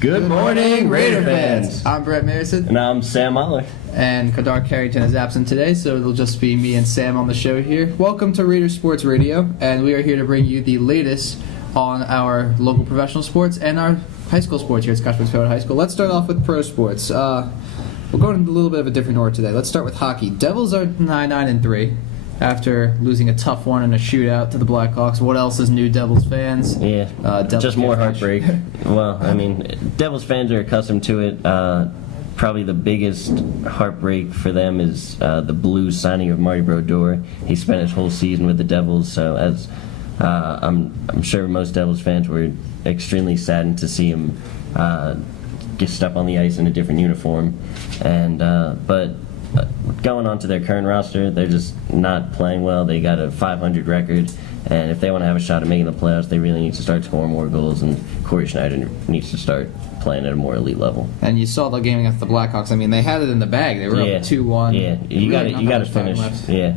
Good morning, Raider fans. I'm Brett Marison. And I'm Sam Muller. And Kadar Carrington is absent today, so it'll just be me and Sam on the show here. Welcome to Raider Sports Radio, and we are here to bring you the latest on our local professional sports and our high school sports here at Scottsboro High School. Let's start off with pro sports. We're going in a little bit of a different order today. Let's start with hockey. Devils are 9-3 after losing a tough one in a shootout to the Blackhawks. What else is new, Devils fans? Yeah, just more heartbreak. Well, I mean, Devils fans are accustomed to it. Probably the biggest heartbreak for them is the Blues signing of Marty Brodeur. He spent his whole season with the Devils, so as I'm sure most Devils fans were extremely saddened to see him get step on the ice in a different uniform. And but going on to their current roster, they're just not playing well. They got a .500 record, and if they want to have a shot at making the playoffs, they really need to start scoring more goals, and Corey Schneider needs to start playing at a more elite level. And you saw the game against the Blackhawks. I mean, they had it in the bag. They were up 2-1. Yeah, you got to finish. Yeah,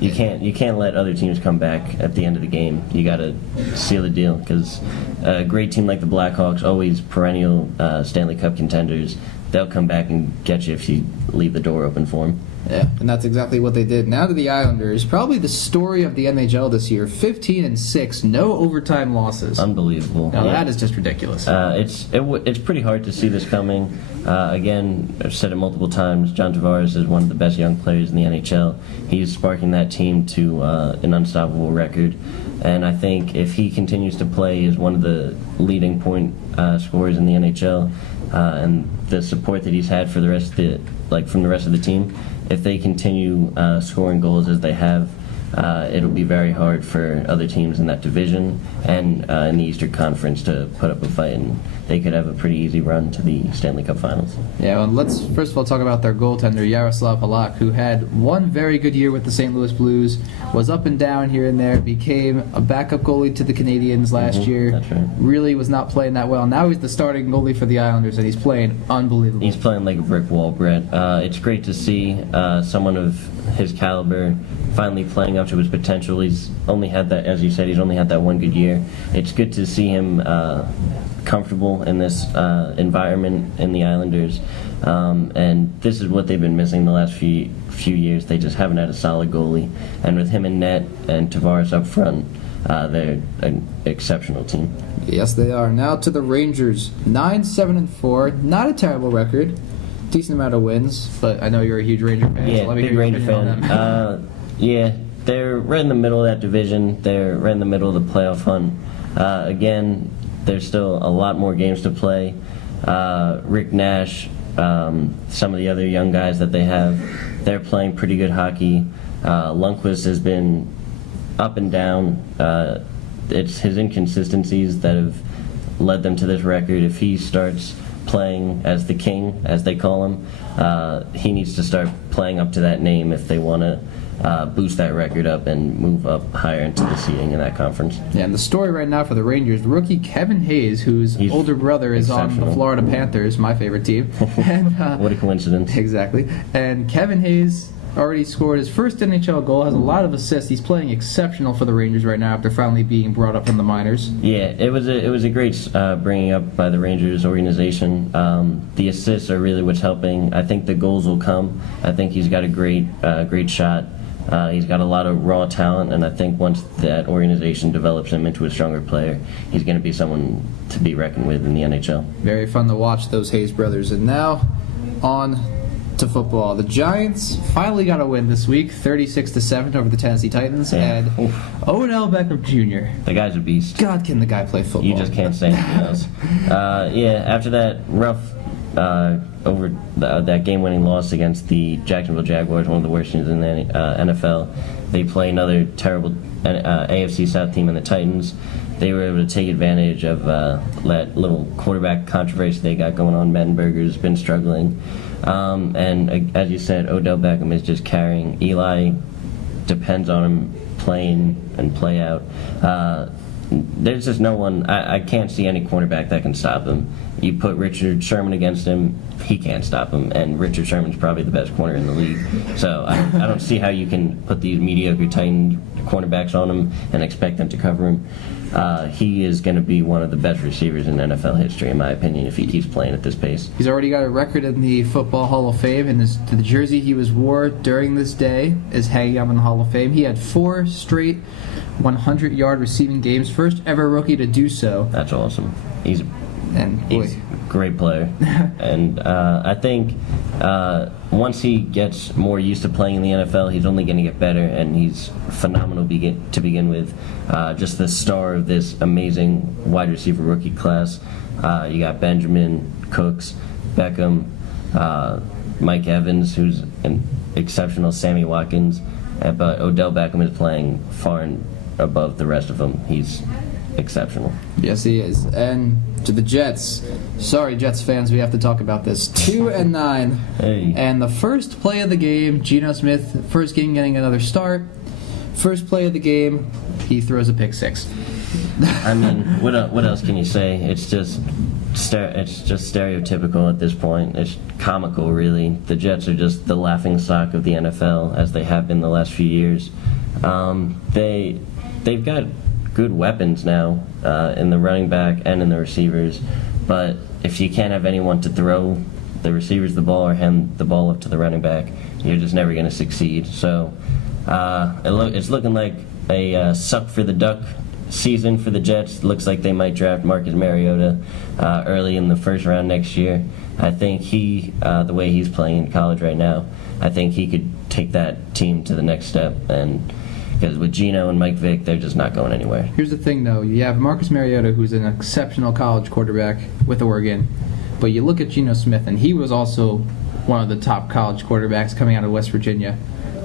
you can't let other teams come back at the end of the game. You got to seal the deal, because a great team like the Blackhawks, always perennial Stanley Cup contenders, they'll come back and get you if you leave the door open for them. Yeah, and that's exactly what they did. Now to the Islanders, probably the story of the NHL this year. 15-6, no overtime losses. Unbelievable. Now that is just ridiculous. It's pretty hard to see this coming. Again, I've said it multiple times, John Tavares is one of the best young players in the NHL. He's sparking that team to an unstoppable record. And I think if he continues to play as one of the leading point scorers in the NHL, and the support that he's had for the rest of from the rest of the team, if they continue scoring goals as they have, it'll be very hard for other teams in that division and in the Eastern Conference to put up a fight, and they could have a pretty easy run to the Stanley Cup Finals. Yeah, well, let's first of all talk about their goaltender, Yaroslav Halak, who had one very good year with the St. Louis Blues, was up and down here and there, became a backup goalie to the Canadiens last year. That's right. Really was not playing that well. Now he's the starting goalie for the Islanders, and he's playing unbelievable. He's playing like a brick wall, Brett. It's great to see someone of his caliber finally playing up to his potential. He's only had that, as you said, he's only had that one good year. It's good to see him comfortable in this environment in the Islanders, and this is what they've been missing the last few years. They just haven't had a solid goalie, and with him in net and Tavares up front, they're an exceptional team. Yes, they are. Now to the Rangers, 9-7-4, not a terrible record, decent amount of wins, but I know you're a huge Ranger fan. Yeah, so let me big hear Ranger your opinion fan. on them. Yeah, they're right in the middle of that division. They're right in the middle of the playoff hunt. Again, there's still a lot more games to play. Rick Nash, some of the other young guys that they have, they're playing pretty good hockey. Lundqvist has been up and down. It's his inconsistencies that have led them to this record. If he starts playing as the king, as they call him, he needs to start playing up to that name if they want to boost that record up and move up higher into the seeding in that conference. Yeah, and the story right now for the Rangers, rookie Kevin Hayes, whose older brother is on the Florida Panthers, my favorite team. And, what a coincidence. Exactly. And Kevin Hayes already scored his first NHL goal, has a lot of assists. He's playing exceptional for the Rangers right now after finally being brought up from the minors. Yeah, it was a great bringing up by the Rangers organization. The assists are really what's helping. I think the goals will come. I think he's got a great shot. He's got a lot of raw talent, and I think once that organization develops him into a stronger player, he's going to be someone to be reckoned with in the NHL. Very fun to watch those Hayes brothers. And now on to football. The Giants finally got a win this week, 36-7 over the Tennessee Titans, and Odell Beckham Jr. The guy's a beast. God, can the guy play football? You just can't say anything else. After that rough over that game-winning loss against the Jacksonville Jaguars, one of the worst teams in the NFL, they play another terrible AFC South team in the Titans. They were able to take advantage of that little quarterback controversy they got going on. Mettenberger's been struggling. And as you said, Odell Beckham is just carrying. Eli depends on him playing and play out. There's just no one. I can't see any cornerback that can stop him. You put Richard Sherman against him, he can't stop him, and Richard Sherman's probably the best corner in the league. So I don't see how you can put these mediocre Titan cornerbacks on him and expect them to cover him. he is going to be one of the best receivers in NFL history, in my opinion, if he keeps playing at this pace. He's already got a record in the Football Hall of Fame, and the jersey he was wore during this day is hanging up in the Hall of Fame. He had 4 straight 100-yard receiving games, first ever rookie to do so. That's awesome. He's Boy. a great player. And I think once he gets more used to playing in the NFL, he's only going to get better, and he's phenomenal to begin with. Just the star of this amazing wide receiver rookie class. You got Benjamin, Cooks, Beckham, Mike Evans, who's an exceptional, Sammy Watkins, but Odell Beckham is playing far and above the rest of them. He's exceptional. Yes, he is. And to the Jets. Sorry, Jets fans, we have to talk about this. 2-9. Hey. And the first play of the game, Geno Smith, first game getting another start. First play of the game, he throws a pick 6. I mean, what else can you say? It's just stereotypical at this point. It's comical, really. The Jets are just the laughing stock of the NFL, as they have been the last few years. They've got good weapons now in the running back and in the receivers, but if you can't have anyone to throw the receivers the ball or hand the ball up to the running back, you're just never going to succeed. So it's looking like a suck for the duck season for the Jets. Looks like they might draft Marcus Mariota early in the first round next year. I think the way he's playing in college right now, I think he could take that team to the next step, and because with Geno and Mike Vick, they're just not going anywhere. Here's the thing, though. You have Marcus Mariota, who's an exceptional college quarterback with Oregon, but you look at Geno Smith, and he was also one of the top college quarterbacks coming out of West Virginia.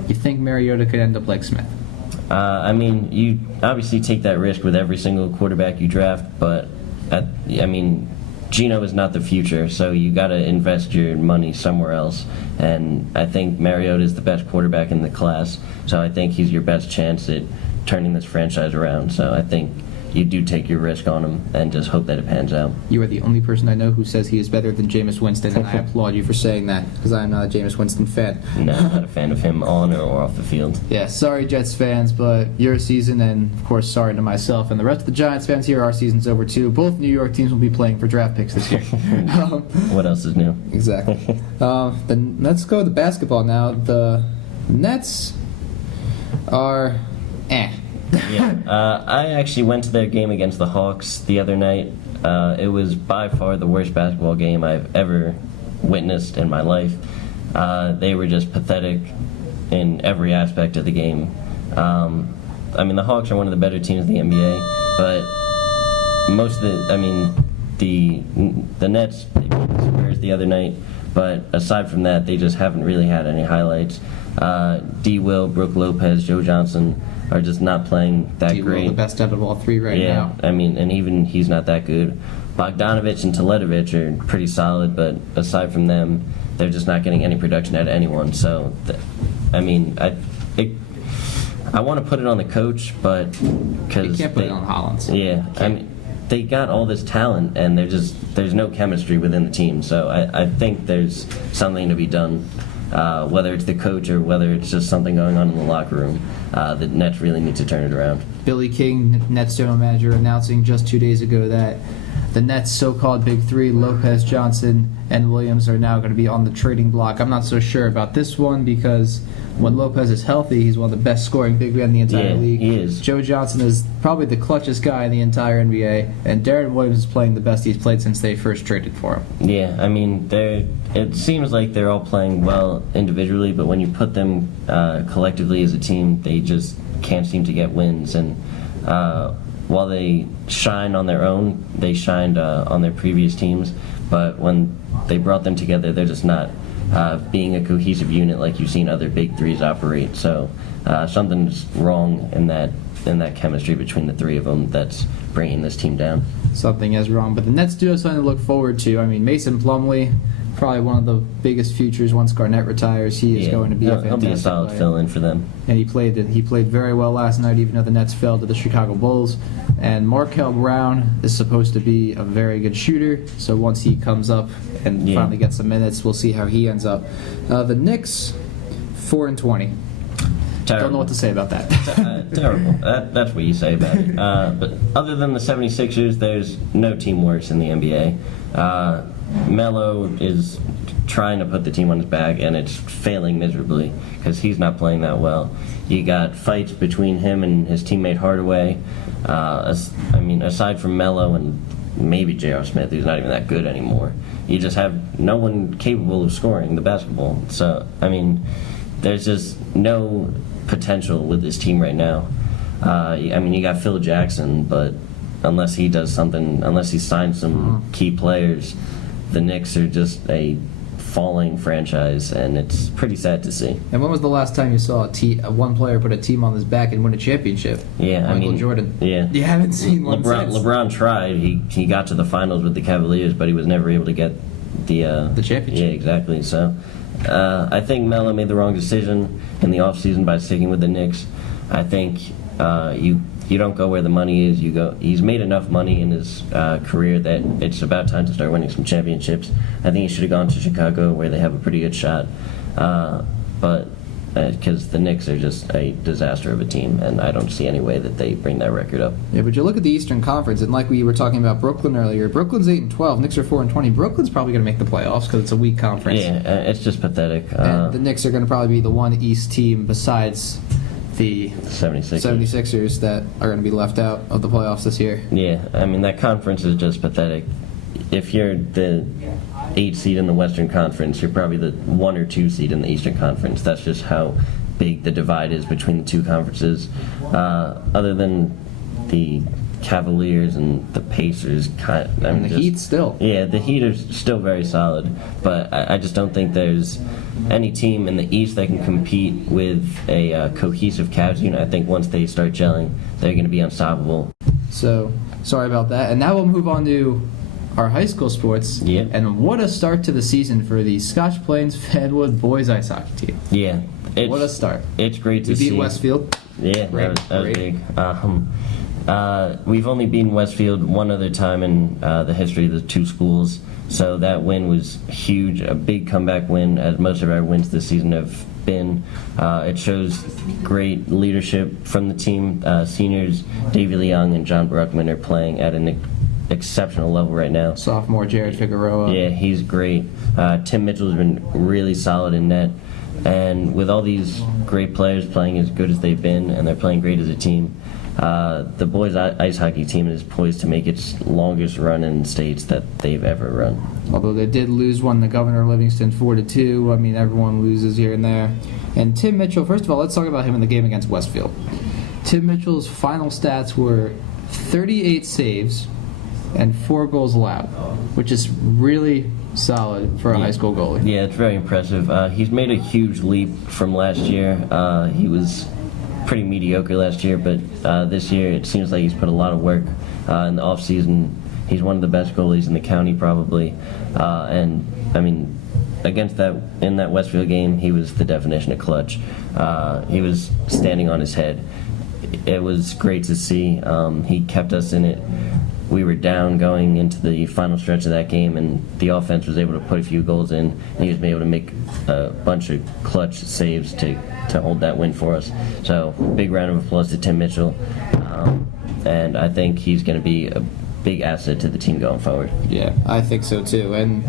You think Mariota could end up like Smith? I mean, you obviously take that risk with every single quarterback you draft, but Geno is not the future, so you got to invest your money somewhere else. And I think Mariota is the best quarterback in the class, so I think he's your best chance at turning this franchise around. So I think you do take your risk on him and just hope that it pans out. You are the only person I know who says he is better than Jameis Winston, and I applaud you for saying that, because I am not a Jameis Winston fan. No, I'm not a fan of him on or off the field. Yeah, sorry Jets fans, but your season, and of course sorry to myself and the rest of the Giants fans here, our season's over too. Both New York teams will be playing for draft picks this year. What else is new? Exactly. Then let's go to basketball now. The Nets are Yeah, I actually went to their game against the Hawks the other night. It was by far the worst basketball game I've ever witnessed in my life. They were just pathetic in every aspect of the game. The Hawks are one of the better teams in the NBA, but the Nets, they beat the Spurs the other night, but aside from that, they just haven't really had any highlights. D. Will, Brooke Lopez, Joe Johnson are just not playing that great. The best out of all three now. Yeah, and even he's not that good. Bogdanovich and Teletovic are pretty solid, but aside from them, they're just not getting any production out of anyone. So, I want to put it on the coach, but because you can't put it on Hollins. Yeah, they got all this talent, and there's no chemistry within the team. So I think there's something to be done. Whether it's the coach or whether it's just something going on in the locker room, the Nets really need to turn it around. Billy King, Nets general manager, announcing just 2 days ago that the Nets' so-called Big Three, Lopez, Johnson, and Williams, are now going to be on the trading block. I'm not so sure about this one because when Lopez is healthy, he's one of the best scoring big men in the entire league. He is. Joe Johnson is probably the clutchest guy in the entire NBA, and Darren Williams is playing the best he's played since they first traded for him. Yeah, it seems like they're all playing well individually, but when you put them collectively as a team, they just can't seem to get wins. And while they shine on their own, they shined on their previous teams, but when they brought them together, they're just not being a cohesive unit like you've seen other big threes operate. So something's wrong in that chemistry between the three of them that's bringing this team down. Something is wrong, but the Nets do have something to look forward to. Mason Plumlee, probably one of the biggest futures once Garnett retires. He is going to be a fantastic he'll be a solid player. fill-in for them. And he played very well last night, even though the Nets fell to the Chicago Bulls. And Markel Brown is supposed to be a very good shooter, so once he comes up and finally gets some minutes, we'll see how he ends up. The Knicks, 4-20. Terrible. Don't know what to say about that. Terrible. That's what you say about it. But other than the 76ers, there's no team worse in the NBA. Melo is trying to put the team on his back, and it's failing miserably because he's not playing that well. You got fights between him and his teammate Hardaway. Aside from Melo and maybe J.R. Smith, who's not even that good anymore, you just have no one capable of scoring the basketball. So, there's just no potential with this team right now. You got Phil Jackson, but unless he does something, unless he signs some key players, the Knicks are just a falling franchise, and it's pretty sad to see. And when was the last time you saw one player put a team on his back and win a championship? Yeah, Michael Jordan. Yeah, you haven't seen one since. LeBron tried. He got to the finals with the Cavaliers, but he was never able to get the championship. Yeah, exactly. So I think Melo made the wrong decision in the offseason by sticking with the Knicks. I think you don't go where the money is. You go. He's made enough money in his career that it's about time to start winning some championships. I think he should have gone to Chicago, where they have a pretty good shot. But because the Knicks are just a disaster of a team, and I don't see any way that they bring that record up. Yeah, but you look at the Eastern Conference, and like we were talking about Brooklyn earlier, Brooklyn's 8-12, Knicks are 4-20. Brooklyn's probably going to make the playoffs because it's a weak conference. Yeah, it's just pathetic. And the Knicks are going to probably be the one East team besides the 76ers that are going to be left out of the playoffs this year. Yeah, that conference is just pathetic. If you're the 8 seed in the Western Conference, you're probably the 1 or 2 seed in the Eastern Conference. That's just how big the divide is between the two conferences. Other than the Cavaliers and the Pacers, Heat still. Yeah, the Heat are still very solid, but I just don't think there's any team in the East that can compete with a cohesive Cavs unit. I think once they start gelling, they're going to be unstoppable. So, sorry about that. And now we'll move on to our high school sports. Yeah. And what a start to the season for the Scotch Plains Fanwood boys ice hockey team. Yeah. What a start. It's great to see. We beat Westfield. Yeah, that was big. We've only beaten Westfield one other time in the history of the two schools, so that win was huge, a big comeback win, as most of our wins this season have been. It shows great leadership from the team. Seniors Davey Leong and John Bruckman are playing at an exceptional level right now. Sophomore Jared Figueroa. Yeah, he's great. Tim Mitchell's been really solid in net. And with all these great players playing as good as they've been, and they're playing great as a team, the boys ice hockey team is poised to make its longest run in states that they've ever run. Although they did lose one to Governor Livingston 4-2. Everyone loses here and there. And Tim Mitchell, first of all, let's talk about him in the game against Westfield. Tim Mitchell's final stats were 38 saves and 4 goals allowed, which is really solid for a high school goalie. Yeah, it's very impressive. He's made a huge leap from last year. He was pretty mediocre last year, but this year it seems like he's put a lot of work in the off-season. He's one of the best goalies in the county, probably. Against in that Westfield game, he was the definition of clutch. He was standing on his head. It was great to see. He kept us in it. We were down going into the final stretch of that game, and the offense was able to put a few goals in, and he was able to make a bunch of clutch saves to hold that win for us. So, big round of applause to Tim Mitchell, and I think he's going to be a big asset to the team going forward. Yeah, I think so too. And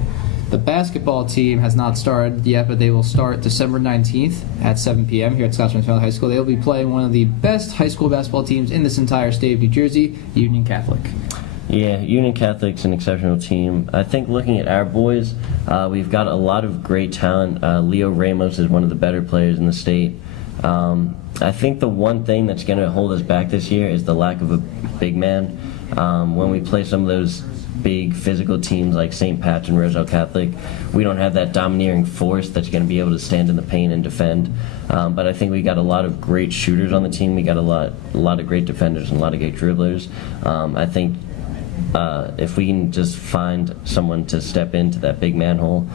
the basketball team has not started yet, but they will start December 19th at 7 p.m. here at Scotch Plains High School. They will be playing one of the best high school basketball teams in this entire state of New Jersey, Union Catholic. Yeah, Union Catholic's an exceptional team. I think looking at our boys, we've got a lot of great talent. Leo Ramos is one of the better players in the state. I think the one thing that's going to hold us back this year is the lack of a big man. When we play some of those big physical teams like St. Pat's and Roselle Catholic, we don't have that domineering force that's going to be able to stand in the paint and defend. But I think we got a lot of great shooters on the team. We got a lot of great defenders and a lot of great dribblers. I think if we can just find someone to step into that big manhole,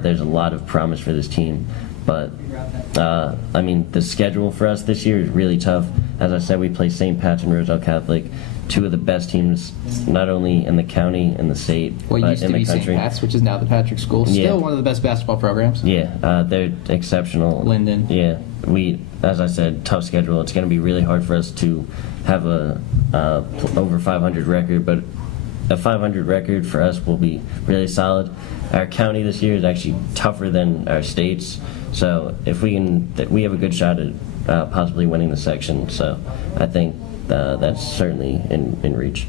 there's a lot of promise for this team. But, the schedule for us this year is really tough. As I said, we play St. Pat's and Roselle Catholic. two of the best teams, not only in the county and the state, What but used in to the be St. country. Pat's, which is now the Patrick School. Still Yeah. one of the best basketball programs. Yeah, they're exceptional. Linden. Yeah, as I said, tough schedule. It's going to be really hard for us to have a over 500 record, but a 500 record for us will be really solid. Our county this year is actually tougher than our states, so if we have a good shot at possibly winning the section. So I think that's certainly in reach.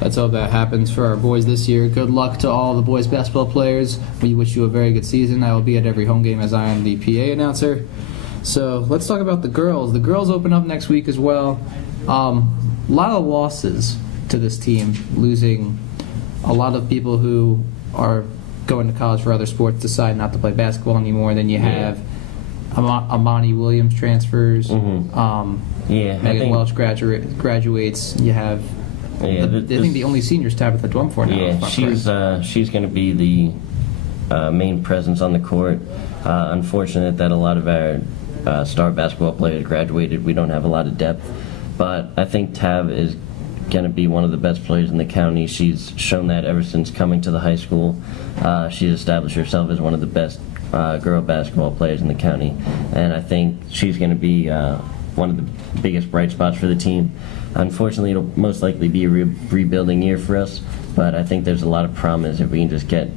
Let's hope that happens for our boys this year. Good luck to all the boys basketball players. We wish you a very good season. I will be at every home game as I am the PA announcer. So let's talk about the girls. The girls open up next week as well. A lot of losses to this team, losing a lot of people who are going to college for other sports, decide not to play basketball anymore. Then you have Amani Williams transfers. Megan Welch graduates. You have I think the only senior is Tabitha Dwumfor now. Yeah, she's going to be the main presence on the court. Unfortunate that a lot of our star basketball players graduated. We don't have a lot of depth, but I think Tab is going to be one of the best players in the county. She's shown that ever since coming to the high school. She's established herself as one of the best girl basketball players in the county, and I think she's going to be one of the biggest bright spots for the team. Unfortunately, it'll most likely be a rebuilding year for us, but I think there's a lot of promise if we can just get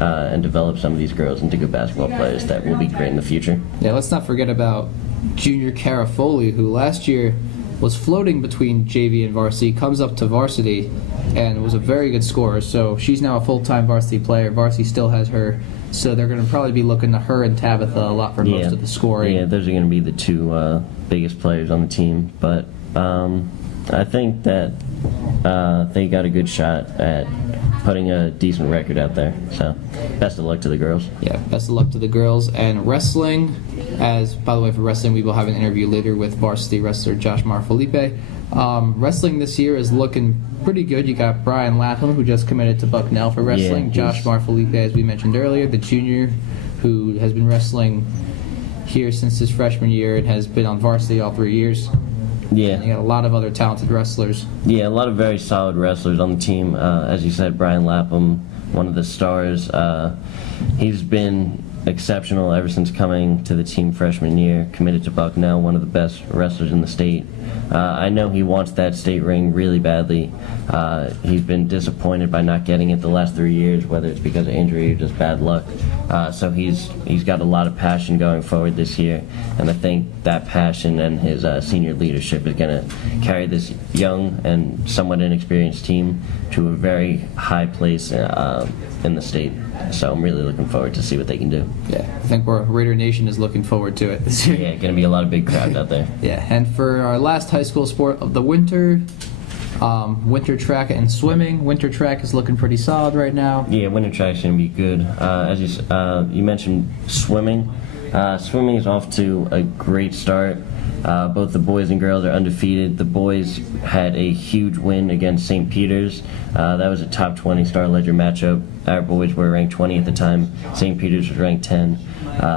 and develop some of these girls into good basketball players that will be great in the future. Yeah, let's not forget about junior Cara Foley, who last year was floating between JV and varsity, comes up to varsity, and was a very good scorer. So she's now a full-time varsity player. Varsity still has her, so they're going to probably be looking to her and Tabitha a lot for most of the scoring. Yeah, those are going to be the two biggest players on the team. But I think that they got a good shot at putting a decent record out there. So best of luck to the girls. Yeah, best of luck to the girls. And wrestling, by the way, for wrestling, we will have an interview later with varsity wrestler Josh Marfelipe. Wrestling this year is looking pretty good. You got Brian Lapham, who just committed to Bucknell for wrestling. Yeah, Josh Marfelipe, as we mentioned earlier, the junior, who has been wrestling here since his freshman year and has been on varsity all 3 years. Yeah. And you got a lot of other talented wrestlers. Yeah, a lot of very solid wrestlers on the team. As you said, Brian Lapham, one of the stars. He's been exceptional ever since coming to the team freshman year, committed to Bucknell, one of the best wrestlers in the state. I know he wants that state ring really badly. He's been disappointed by not getting it the last 3 years, whether it's because of injury or just bad luck. So he's got a lot of passion going forward this year, and I think that passion and his senior leadership is going to carry this young and somewhat inexperienced team to a very high place in the state. So I'm really looking forward to see what they can do. Yeah, I think Raider Nation is looking forward to it this year. Yeah, going to be a lot of big crowds out there. Yeah, and for our last high school sport of the winter, winter track and swimming. Winter track is looking pretty solid right now. Yeah, winter track's going to be good. As you mentioned, swimming. Swimming is off to a great start. Both the boys and girls are undefeated. The boys had a huge win against St. Peter's. That was a top 20 Star Ledger matchup. Our boys were ranked 20 at the time. St. Peter's was ranked 10.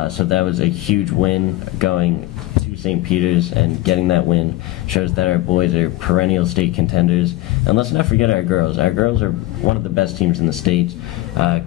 So that was a huge win going to St. Peter's, and getting that win shows that our boys are perennial state contenders. And let's not forget our girls. Our girls are one of the best teams in the state.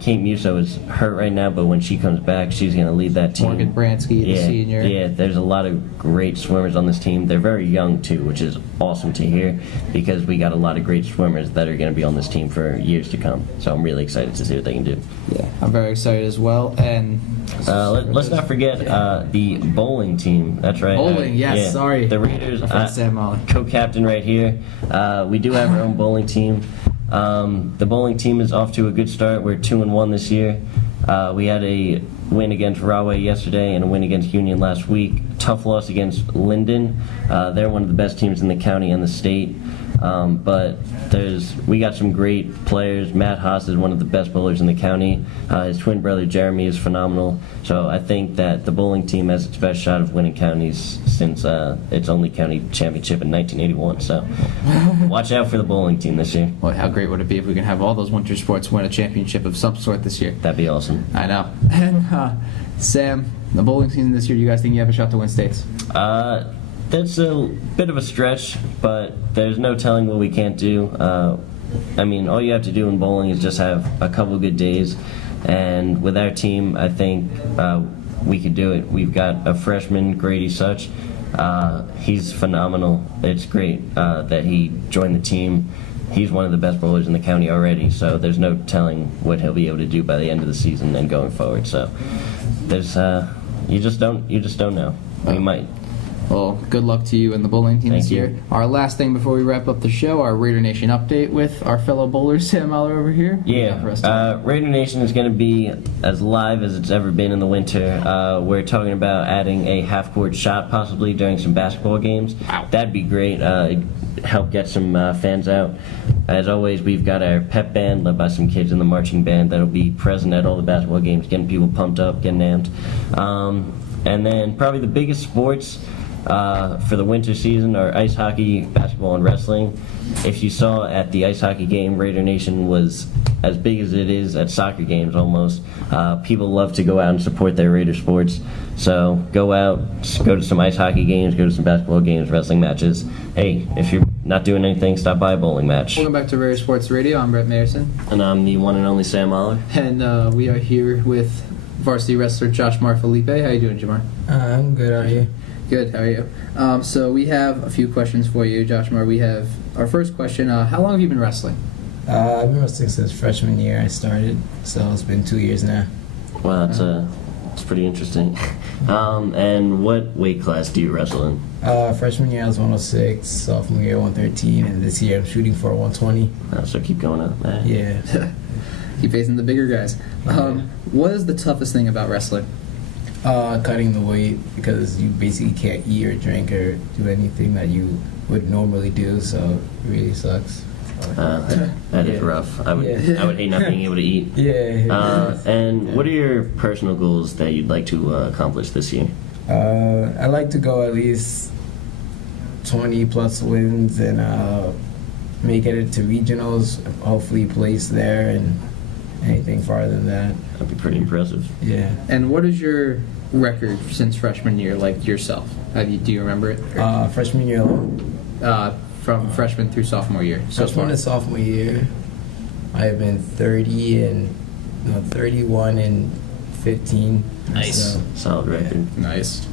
Kate Musso is hurt right now, but when she comes back, she's going to lead that team. Morgan Bransky, the senior. Yeah, there's a lot of great swimmers on this team. They're very young, too, which is awesome to hear, because we got a lot of great swimmers that are going to be on this team for years to come. So I'm really excited to see what they can do. Yeah, I'm very excited as well. And let's not forget the bowling team. That's right. Bowling, yes, sorry. The Raiders, Sam Molly. co-captain right here. We do have our own bowling team. The bowling team is off to a good start. We're 2-1 this year. We had a win against Rahway yesterday and a win against Union last week. Tough loss against Linden. They're one of the best teams in the county and the state. But we got some great players. Matt Haas is one of the best bowlers in the county. His twin brother Jeremy is phenomenal. So I think that the bowling team has its best shot of winning counties since its only county championship in 1981. So watch out for the bowling team this year. Well, how great would it be if we can have all those winter sports win a championship of some sort this year? That'd be awesome. I know. And Sam, the bowling season this year, do you guys think you have a shot to win states? That's a bit of a stretch, but there's no telling what we can't do. I mean, all you have to do in bowling is just have a couple good days, and with our team, I think we could do it. We've got a freshman, Grady Such. He's phenomenal. It's great that he joined the team. He's one of the best bowlers in the county already, so there's no telling what he'll be able to do by the end of the season and going forward. So there's you just don't know. We might. Well, good luck to you and the bowling team Thank this you. year. Our last thing before we wrap up the show, our Raider Nation update with our fellow bowler Sam Aller over here. What do you got for us today? Raider Nation is going to be as live as it's ever been in the winter. We're talking about adding a half-court shot possibly during some basketball games. Wow. That'd be great. It'd help get some fans out. As always, we've got our pep band led by some kids in the marching band that'll be present at all the basketball games, getting people pumped up, getting amped. And then probably the biggest sports for the winter season are ice hockey, basketball, and wrestling. If you saw at the ice hockey game, Raider Nation was as big as it is at soccer games almost. People love to go out and support their Raider sports. So go out, go to some ice hockey games, go to some basketball games, wrestling matches. Hey, if you're not doing anything, stop by a bowling match. Welcome back to Raider Sports Radio. I'm Brett Mayerson, And I'm the one and only Sam Aller. and we are here with varsity wrestler Josh Mar Felipe. How you doing, Jamar? I'm good, how are you? Good. How are you? So we have a few questions for you, Josh Mar. We have our first question. How long have you been wrestling? I've been wrestling since freshman year I started, so it's been 2 years now. Wow, it's pretty interesting. And what weight class do you wrestle in? Freshman year I was 106, sophomore year 113, and this year I'm shooting for 120. So keep going up. Yeah. Keep facing the bigger guys. What is the toughest thing about wrestling? Cutting the weight, because you basically can't eat or drink or do anything that you would normally do, so it really sucks. That is Yeah. rough. I would hate not being able to eat. Yeah. And what are your personal goals that you'd like to accomplish this year? I like to go at least 20 plus wins and make it to regionals, hopefully place there, and anything farther than that. That'd be pretty impressive. Yeah. And what is your record since freshman year, like yourself? Do you remember it? Freshman year alone. From freshman through sophomore year. So Freshman far. and sophomore year, I have been 31 and 15. Nice. So, Solid record. Nice.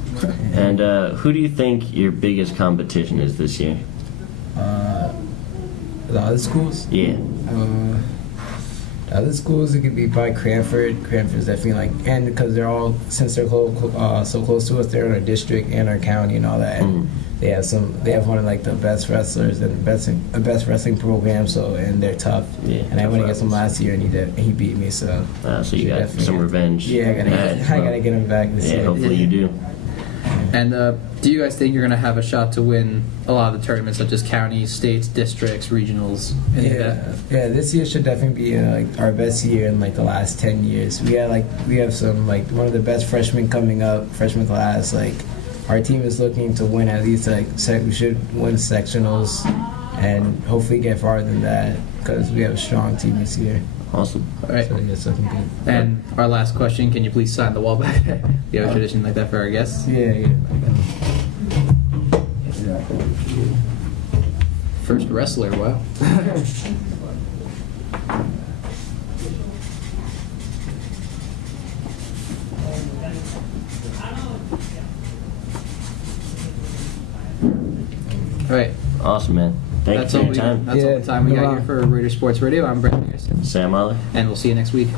And who do you think your biggest competition is this year? the other schools, Yeah. the other schools, it could be by Cranford. Cranford's definitely like, and because they're all, since they're so close to us, they're in our district and our county and all that. And they have one of like the best wrestlers and the best wrestling program. So, and they're tough. Yeah, And I tough went against him rivals. last year, and he beat me. So, So you got definitely some have- revenge. Yeah, I Well, gotta get him back this Yeah, year. hopefully you do. And do you guys think you're going to have a shot to win a lot of the tournaments, such as counties, states, districts, regionals? Any of that? Yeah. This year should definitely be like our best year in like the last 10 years. We have some like one of the best freshmen coming up, freshman class. Like our team is looking to win at least like we should win sectionals and hopefully get farther than that because we have a strong team this year. Awesome. All right. So it's looking good. And our last question, can you please sign the wall back? You have a tradition like that for our guests? Yeah. First wrestler, wow. All right. Awesome, man. Thank That's you all for your time. That's all the time we no got problem. here for Raider Sports Radio. I'm Brent Pearson, Sam Ollie. and we'll see you next week.